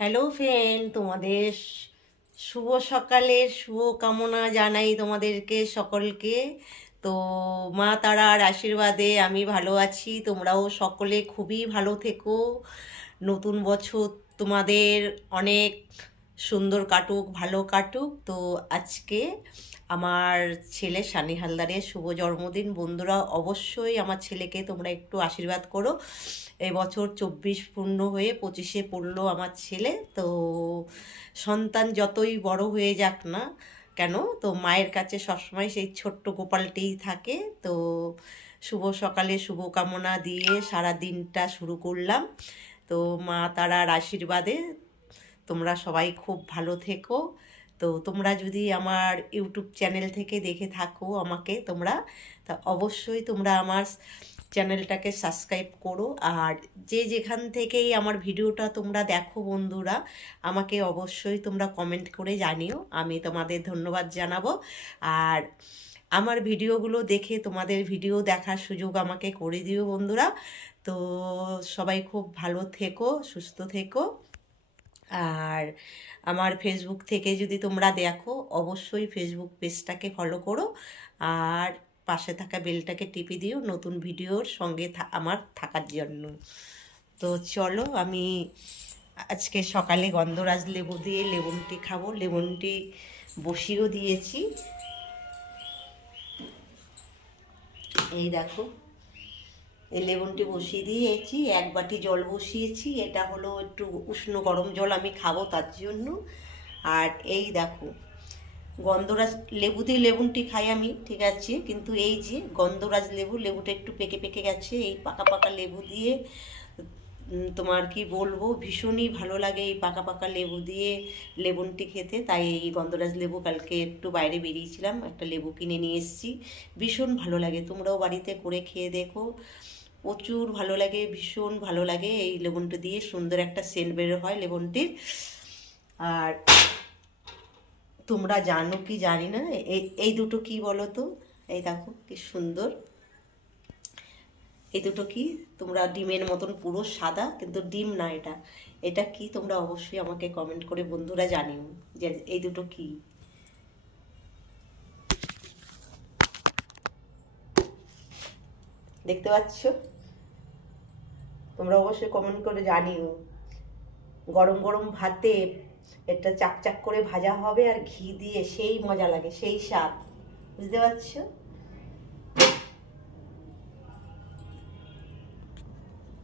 Hello friend, তোমাদের শুভ সকালের শুভ কামনা জানাই তোমাদেরকে সকলকে। তো মা তারার আশীর্বাদে আমি ভালো আছি, তোমরাও সকলে খুবই ভালো থেকো। নতুন বছর তোমাদের অনেক সুন্দর কাটুক, ভালো কাটুক। তো আজকে আমার ছেলে সানি হালদারের শুভ জন্মদিন। বন্ধুরা, অবশ্যই আমার ছেলেকে তোমরা একটু আশীর্বাদ করো। এবছর 24 পূর্ণ হয়ে 25-এ পড়লো আমার ছেলে। তো সন্তান যতই বড় হয়ে যাক না কেন, তো মায়ের কাছে সবসময় সেই ছোট্ট গোপালটিই থাকে। তো শুভ সকালে শুভকামনা দিয়ে সারা দিনটা শুরু করলাম। তো মা তারার আশীর্বাদে তোমরা সবাই খুব ভালো থেকো। তো তোমরা যদি আমার ইউটিউব চ্যানেল থেকে দেখে থাকো আমাকে তোমরা, তা অবশ্যই তোমরা আমার চ্যানেলটাকে সাবস্ক্রাইব করো। আর যে যেখান থেকেই আমার ভিডিওটা তোমরা দেখো বন্ধুরা, আমাকে অবশ্যই তোমরা কমেন্ট করে জানিও, আমি তোমাদের ধন্যবাদ জানাবো। আর আমার ভিডিওগুলো দেখে তোমাদের ভিডিও দেখার সুযোগ আমাকে করে দিও বন্ধুরা। তো সবাই খুব ভালো থেকো, সুস্থ থেকো। আর আমার ফেসবুক থেকে যদি তোমরা দেখো, অবশ্যই ফেসবুক পেজটাকে ফলো করো আর পাশে থাকা বেলটাকে টিপে দিও নতুন ভিডিওর সঙ্গে আমার থাকার জন্য। তো চলো, আমি আজকে সকালে গন্ধরাজ লেবু দিয়ে লেমন টি খাবো। লেমন টি বসিয়েও দিয়েছি, এই দেখো। এই লেবনটি বসিয়ে দিয়েছি, এক বাটি জল বসিয়েছি, এটা হলো একটু উষ্ণ গরম জল আমি খাবো তার জন্য। আর এই দেখো, গন্ধরাজ লেবু দিয়ে লেবুনটি খাই আমি, ঠিক আছে, কিন্তু এই যে গন্ধরাজ লেবু, লেবুটা একটু পেকে পেকে গেছে, এই পাকা পাকা লেবু দিয়ে তোমার কি বলবো, ভীষণই ভালো লাগে এই পাকা পাকা লেবু দিয়ে লেবুনটি খেতে। তাই এই গন্ধরাজ লেবু কালকে একটু বাইরে বেরিয়েছিলাম, একটা লেবু কিনে নিয়ে এসেছি। ভীষণ ভালো লাগে, তোমরাও বাড়িতে করে খেয়ে দেখো, প্রচুর ভালো লাগে, ভীষণ ভালো লাগে। এই লেবুনটা দিয়ে সুন্দর একটা সেন্ট বের হয় লেবুনটির। আর তোমরা জানো কি জানি না, এই এই দুটো কি বলো তো, এই দেখো কি সুন্দর। এই দুটো কি, তোমরা ডিমের মতন পুরো সাদা, কিন্তু ডিম না এটা। এটা কি তোমরা অবশ্যই আমাকে কমেন্ট করে বন্ধুরা জানিও যে এই দুটো কি। দেখতে পাচ্ছ? তোমরা অবশ্যই কমেন্ট করে জানিও। গরম গরম ভাতে এটা চাক চাক করে ভাজা হবে আর ঘি দিয়ে, সেই মজা লাগে, সেই স্বাদ। বুঝতে পারছো?